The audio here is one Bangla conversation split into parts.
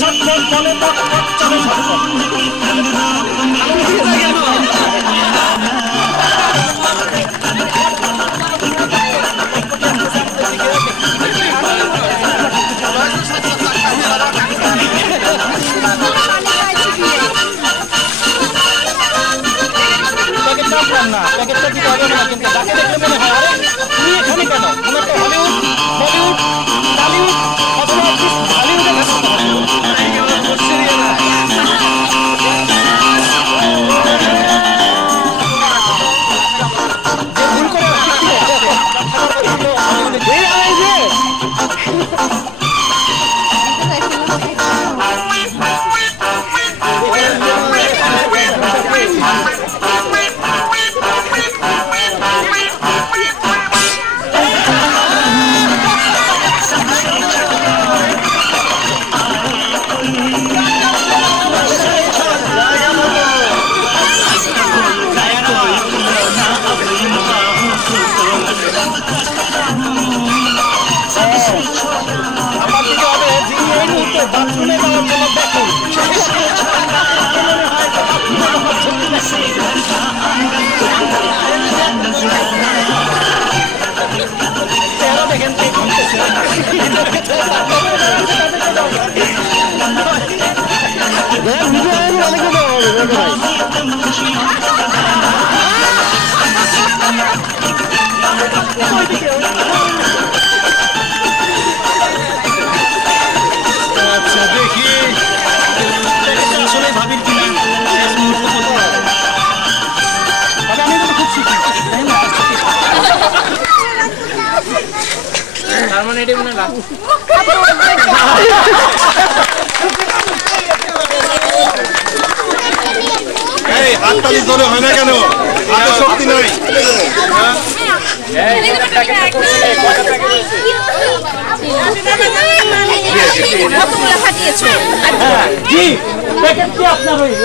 ঝটপট বলে পটপট চলে ঝটপট। না প্যাকেটটা দিতে হবে না, কিন্তু যাকে দেখলে মনে হয় আরে তুমি এখানে কেন, তোমার তো হলিউড বলিউড টলিউড অথবা হলিউডে ভুল করে বাথরুমে যাওয়ার জন্য দেখুন দেখেন হাততালি জোরে হয় না কেন? হাতে শক্তি নাই।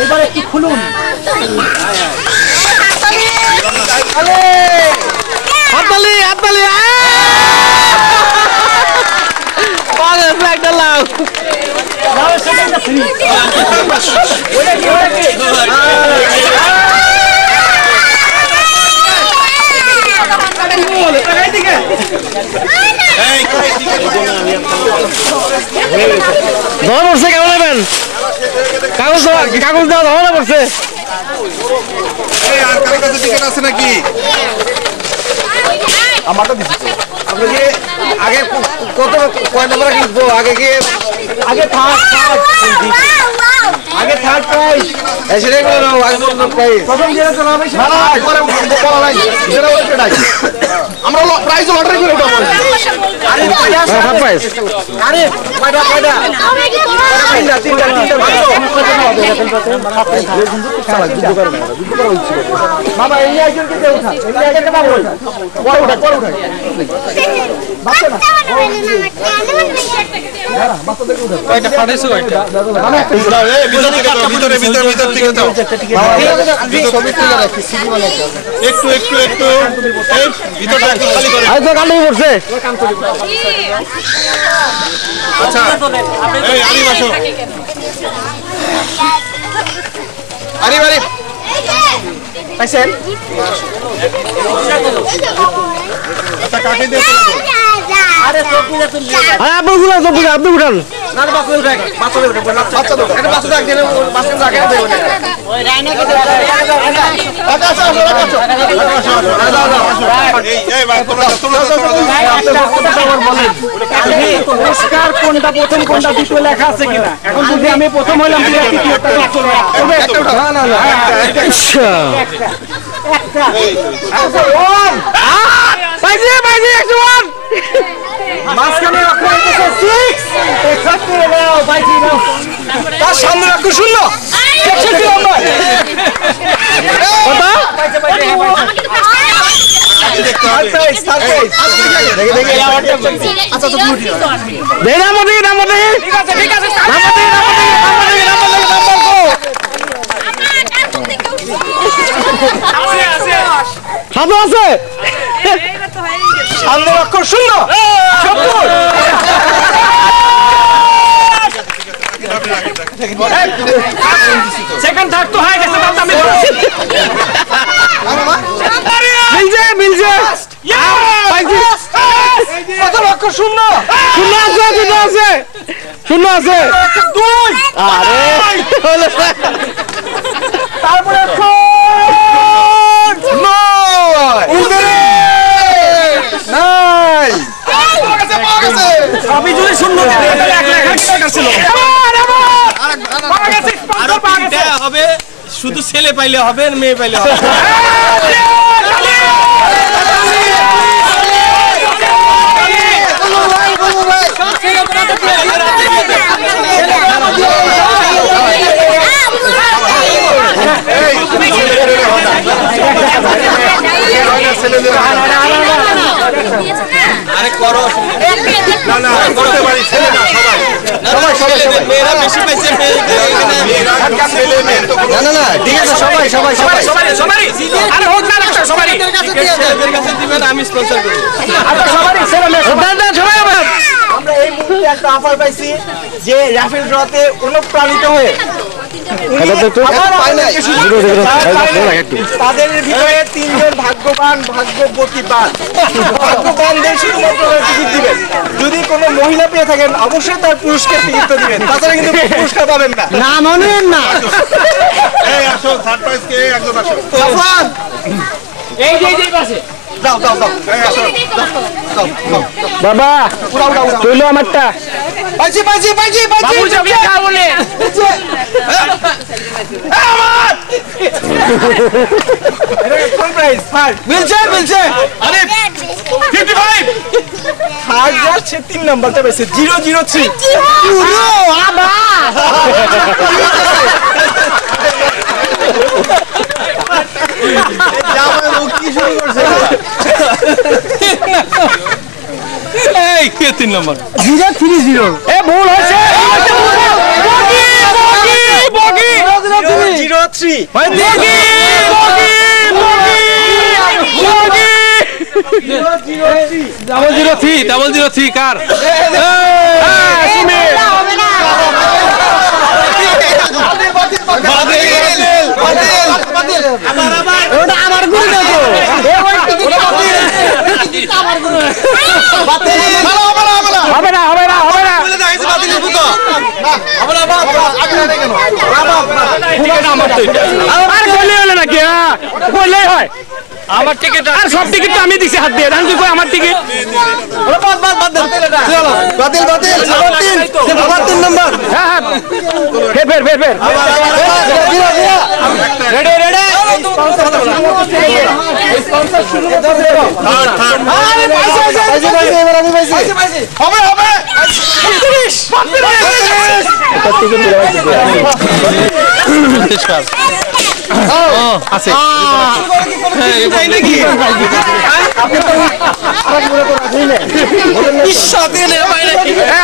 এবার একটু খুলুন হাততালি হাততালি একটা লাভ ধরা পড়ছে কেমন নেবেন কাগজ কাগজ দেওয়া ধরা পড়ছে টিকিট আছে নাকি? আমারটা দিচ্ছি আপনি কি আগে কত কয় নম্বর লিখবো? আগে কি আগে আগে থার্ড প্রাইজ সেটাই করে নাও। আগে প্রাইজ প্রথম যেটা চলা হবে সেটা পরে বলা নাই, যেটা ওই সেটাই আমরা প্রাইজ লটারি করে উঠাবো। আরে থার্ড প্রাইজ আরে কয়টা কয়টা তিনটা তিনটা তিনটা বাবা এই একজনকে দিয়ে উঠা, এই একজনকে বাবা উঠা পরে উঠা পরে উঠা বাচ্চা না বাচ্চাদেরকে উঠা কয়টা ফাটাইছো কয়টা ভিতরে ভিতরে ভিতর থেকে দাও ছবি তুলে রাখি সিডি বানাইতে একটু একটু একটু এই ভিতরটা একটু খালি করে আই তো কালি পড়ছে। আচ্ছা এই আরিফ আসো আরিফ আরিফ পাইছেন আচ্ছা কাকে দিয়ে চলো আরে সবগুলা তুললে আরে আপুগুলা সবগুলা আপনি উঠান না বাসে উঠাই বাসে উঠে বাচ্চা দাও এটা বাসে রাখ দিলে বাসে রাখা দেব না ওই রাইনাকে দাও আচ্ছা আচ্ছা এই ভাই তোমরা বলেন পুরস্কার কোনটা প্রথম কোনটা দ্বিতীয় লেখা আছে কিনা? এখন যদি আমি প্রথম হইলাম তুই তৃতীয়টা চলে একটা উঠা না না আচ্ছা একটা আচ্ছা ওয়ান বাইজি বাইজি ওয়ান মাঝখানে আপনার কাছে 6 এক্সাক্টলি নাও বাইজি নাও তার সামনে রাখো শূন্য 61 নাম্বার কত সামনে অক্ষর শূন্য সেকেন্ড থার্ড তো হয়ে গেছে বাবা আমি মিলছে কত লক্ষ শূন্য শূন্য আছে আরে তারপরে সবই যদি শূন্য হবে শুধু ছেলে পাইলে হবে মেয়ে পাইলে হবে আরে করো না না করতে পারি ছেলে না সবাই মেয়েরা বেশি পাইছে না না ঠিক আছে সবাই আরে হোক না একটা সবাই ছেলেদের কাছে দিবেন আমি স্পন্সর করব আচ্ছা সবাই ছেলে সবাই আমরা এই মুহূর্তে একটা অফার পাইছি যে রাফেল ড্রতে অনুপ্রাণিত হয়ে তাদের ভিতরে 3 জন ভাগ্যবানদের শুধুমাত্র টিকিট দিবেন যদি কোনো মহিলা পেয়ে থাকেন অবশ্যই তার পুরস্কার টিকিট দিবেন তাছাড়া কিন্তু পুরস্কার পাবেন না না মানেন না এই আসো থার্ড প্রাইজ কে একজন আসো এই পাশে দাও এই আসো বাবা তুইলো আমারটা পাইছি বাবু যাবে কা বলে আমার কোন প্রাইস ফার্স্ট মিলছে আরে 55 থার্ড যাচ্ছে 3 নাম্বারটা পাইছে 003 পুরো আবা জামাই মুখ কি শুরু করছে এই কে 3 নম্বর 030 এ ভুল হয়েছে বগি 003 কার আমার গুরু হবে না আমার টিকিট আর সব টিকিট তো আমি দিছি হাত দিয়ে তুই কই আমার টিকিট বাতিল 3 নম্বর হ্যাঁ ফের রেডি স্পন্সর শুরু করতে দেব আরে পাইছে হবে 35 আছে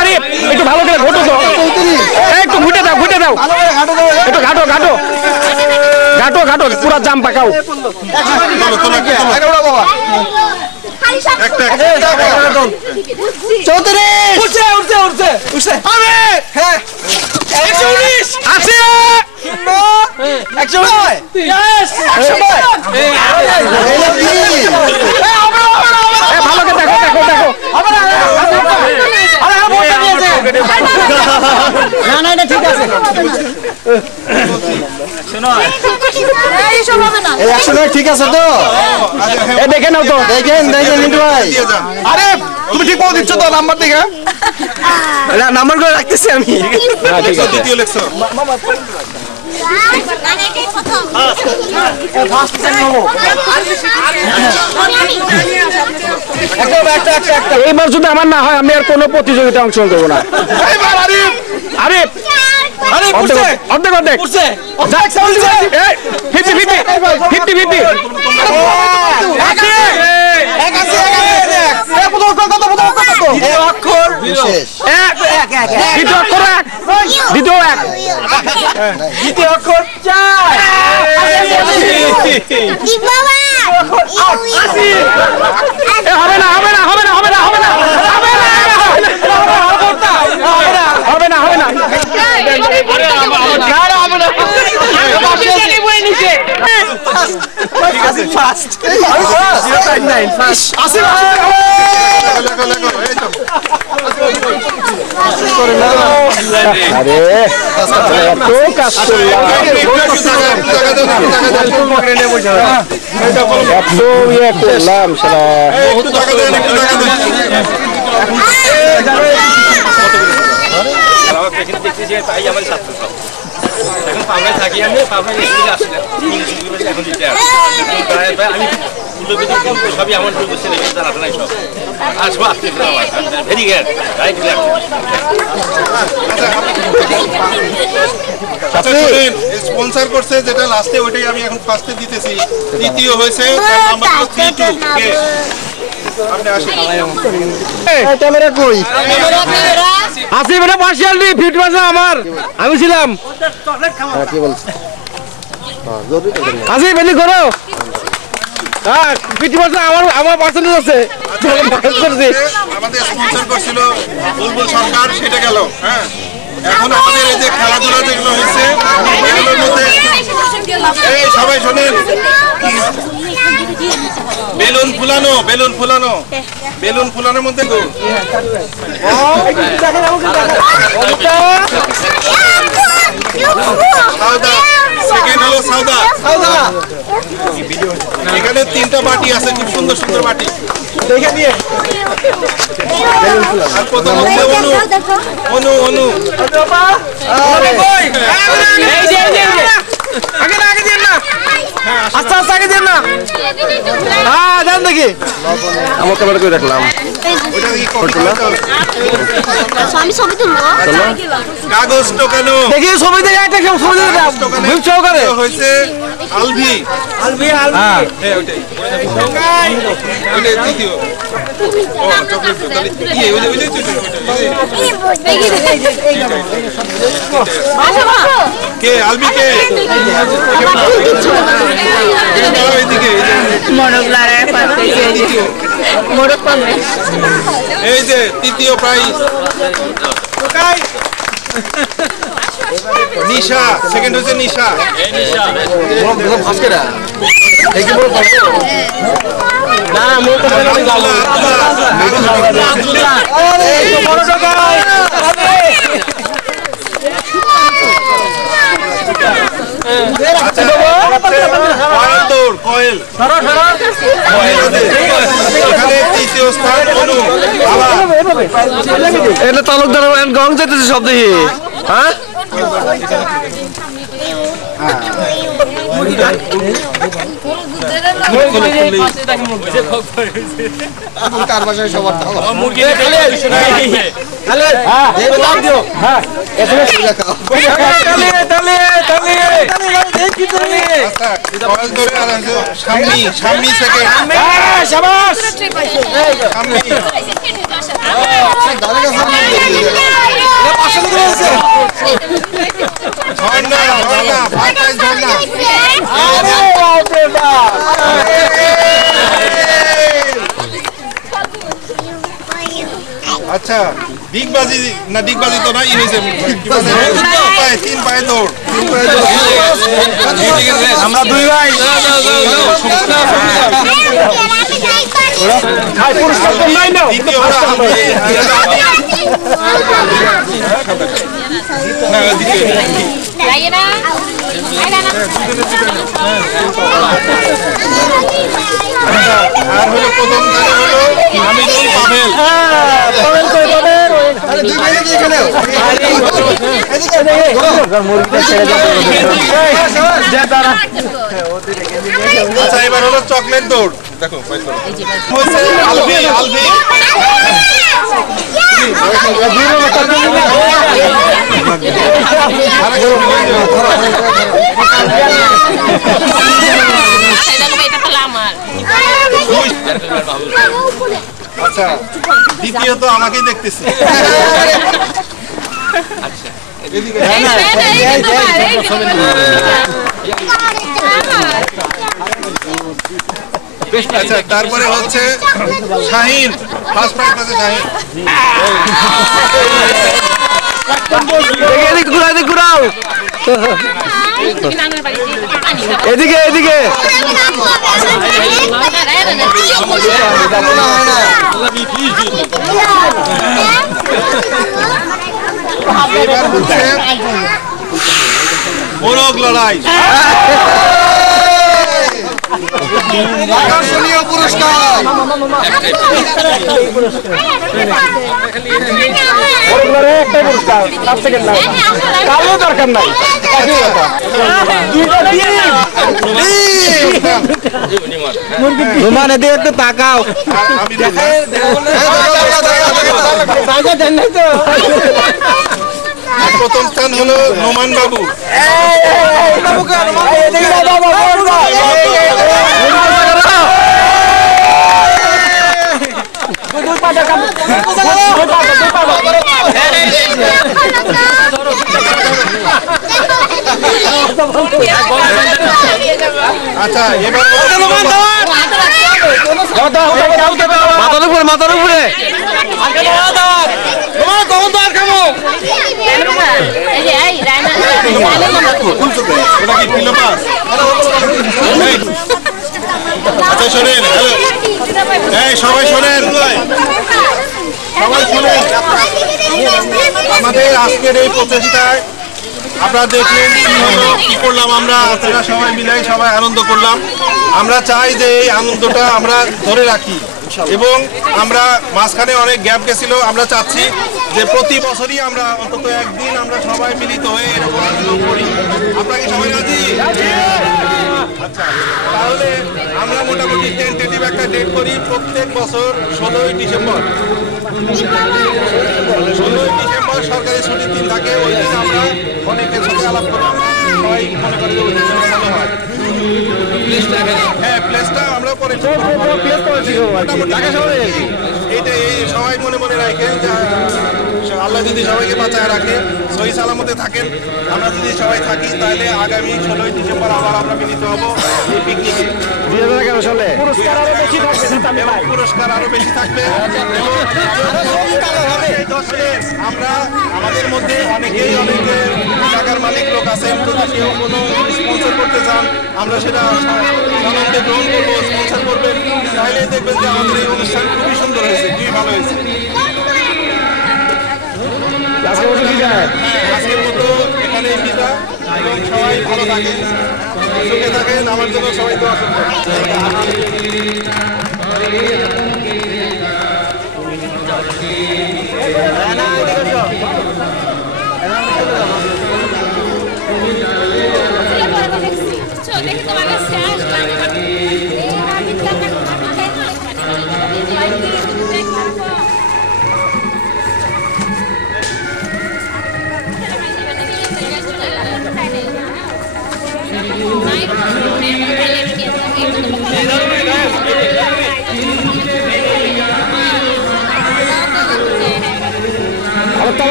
আরে একটু ভালো করে ঘটো তো একটু ঘুটে দাও একটু ঘাটো পুরো জাম পাকাও উঠছে হ্যাঁ 119 আছে 100 ভালো করে দেখো না এটা ঠিক আছে ঠিক আছে তো দেখে নাও তো দেখেন মিন্টু ভাই আরে তুমি ঠিক মতো দিচ্ছ তো নাম্বার দেখে না নাম্বার করে রাখতেছি আমি দ্বিতীয় লেখছো এইবার যদি আমার না হয় আমি আর কোনো প্রতিযোগিতা অংশগ্রহণ করবো না আরে অর্ধেক 50-50 দ্বিতীয় অক্ষর 4 হবে না হবে না এখন পাবনায় থাকি আমি পাবনায় আসলে এখন দিতে আমি সবই আমার জানা নাই সব আসবো আপনি ভেরি গুড রাইট স্পন্সর করছে যেটা লাস্টে ওইটাই আমি এখন ফার্স্টে দিতেছি তৃতীয় হয়েছে নাম্বার 32 কে আপনি আসেন ক্যামেরা কই আসি মানে পার্সিয়াল নি ফিট বাজা আমার আমি ছিলাম কি বলছ আসি বেলি করো হ্যাঁ ফিট বাজা আমার পার্সেন্টেজ আছে আমাদের স্পন্সর করছিল বুলবুল সরকার সেটা গেল হ্যাঁ এখন আমাদের এই যে খেলাধুলা যেগুলো হয়েছে এগুলোর মধ্যে এই সবাই শোনেন বেলুন ফুলানো বেলুন ফুলানোর মধ্যে গো সাউদা সেকেন্ড হলো সাউদা এখানে 3টা বাটি আছে খুব সুন্দর সুন্দর বাটি দেখে দিয়ে আর প্রথম হচ্ছে অনু এই যে আগে দিন না আস্তে আস্তে আগে দিন না হ্যাঁ জান দেখি আমার ক্যামেরা করে রাখলাম আমি ছবি তুলবো কাগজ টোকানো দেখি ছবি দেখে একটা ছবি দেখে হয়েছে আলভি হ্যাঁ ওইটাই দ্বিতীয় ও চকলেট তাহলে কি ওই কে আলভি কে এই যে তৃতীয় প্রাইজ নিশা সেকেন্ড হচ্ছে নিশা কয়েল তৃতীয় স্থান এটা তালুকদার গং যেতেছে সব দেখি হ্যাঁ কার বাসায় সবার সামনি সেকেন্ড আচ্ছা ডিগবাজি না ডিগবাজি তো নাই হয়েছে 3 পায়ে দৌড় আমরা দুই ভাই পুরস্কার তো নাই না আর হলো প্রথম হলো হামিদুল পাভেল আচ্ছা এবার হলো চকলেট দৌড় দেখো আলভি আচ্ছা দ্বিতীয়ত আমাকেই দেখতেছি আচ্ছা তারপরে হচ্ছে শাহিন ফার্স্ট প্রাইজ আছে শাহিন ঘুরাও এদিকে এদিকে এবার হচ্ছে মোরগ লড়াই আকর্ষণীয় পুরস্কার একটাই পুরস্কার তার সেকেন্ড নাই কারো দরকার নাই রোমান এদিকে একটু তাকাও প্রথম স্থান হলো নোমান বাবু আচ্ছা এবার মাথার উপরে আচ্ছা শোনেন হ্যালো এই সবাই শোনেন সবাই শোনেন আমাদের আজকের এই প্রচেষ্টায় আপনারা দেখলেন কি হলো কি করলাম আমরা আপনারা সবাই মিলে সবাই আনন্দ করলাম আমরা চাই যে এই আনন্দটা আমরা ধরে রাখি এবং আমরা মাঝখানে অনেক গ্যাপ গেছিল আমরা চাচ্ছি যে প্রতি বছরই আমরা অন্তত একদিন আমরা সবাই মিলিত হয়ে এরকম আনন্দ করি আপনাকে সবাই রাজি আচ্ছা তাহলে আমরা মোটামুটি টেন্টেটিভ একটা ডেট করি প্রত্যেক বছর 16ই ডিসেম্বর সরকারি ছুটির দিন থাকে ওই দিন আমরা অনেকের সাথে আলাপ করি সবাই মনে করি ওই দিন ভালো হয় হ্যাঁ প্লেসটা আমরা পরে এইটা এই সবাই মনে মনে রাখেন যে আল্লাহ যদি সবাইকে বাঁচায় রাখে সহি সালামতে থাকেন আমরা যদি সবাই থাকি তাহলে আগামী 16ই ডিসেম্বর আবার আমরা মিলিত হবো এই পিকনিকে পুরস্কার আরো বেশি থাকবে আমরা আমাদের মধ্যে অনেকেই অনেকে টাকার মালিক লোক আছেন যদি কেউ কোনো স্পন্সর করতে চান আমরা সেটা আনন্দে গ্রহণ করবো স্পন্সর করবেন তাহলে দেখবেন যে আমাদের এই অনুষ্ঠান খুবই সুন্দর হয়েছে খুবই ভালো হয়েছে আজকের মতো এখানে বিদা এবং সবাই ভালো থাকেন সুখে থাকেন আমার জন্য সবাই তো আমাদের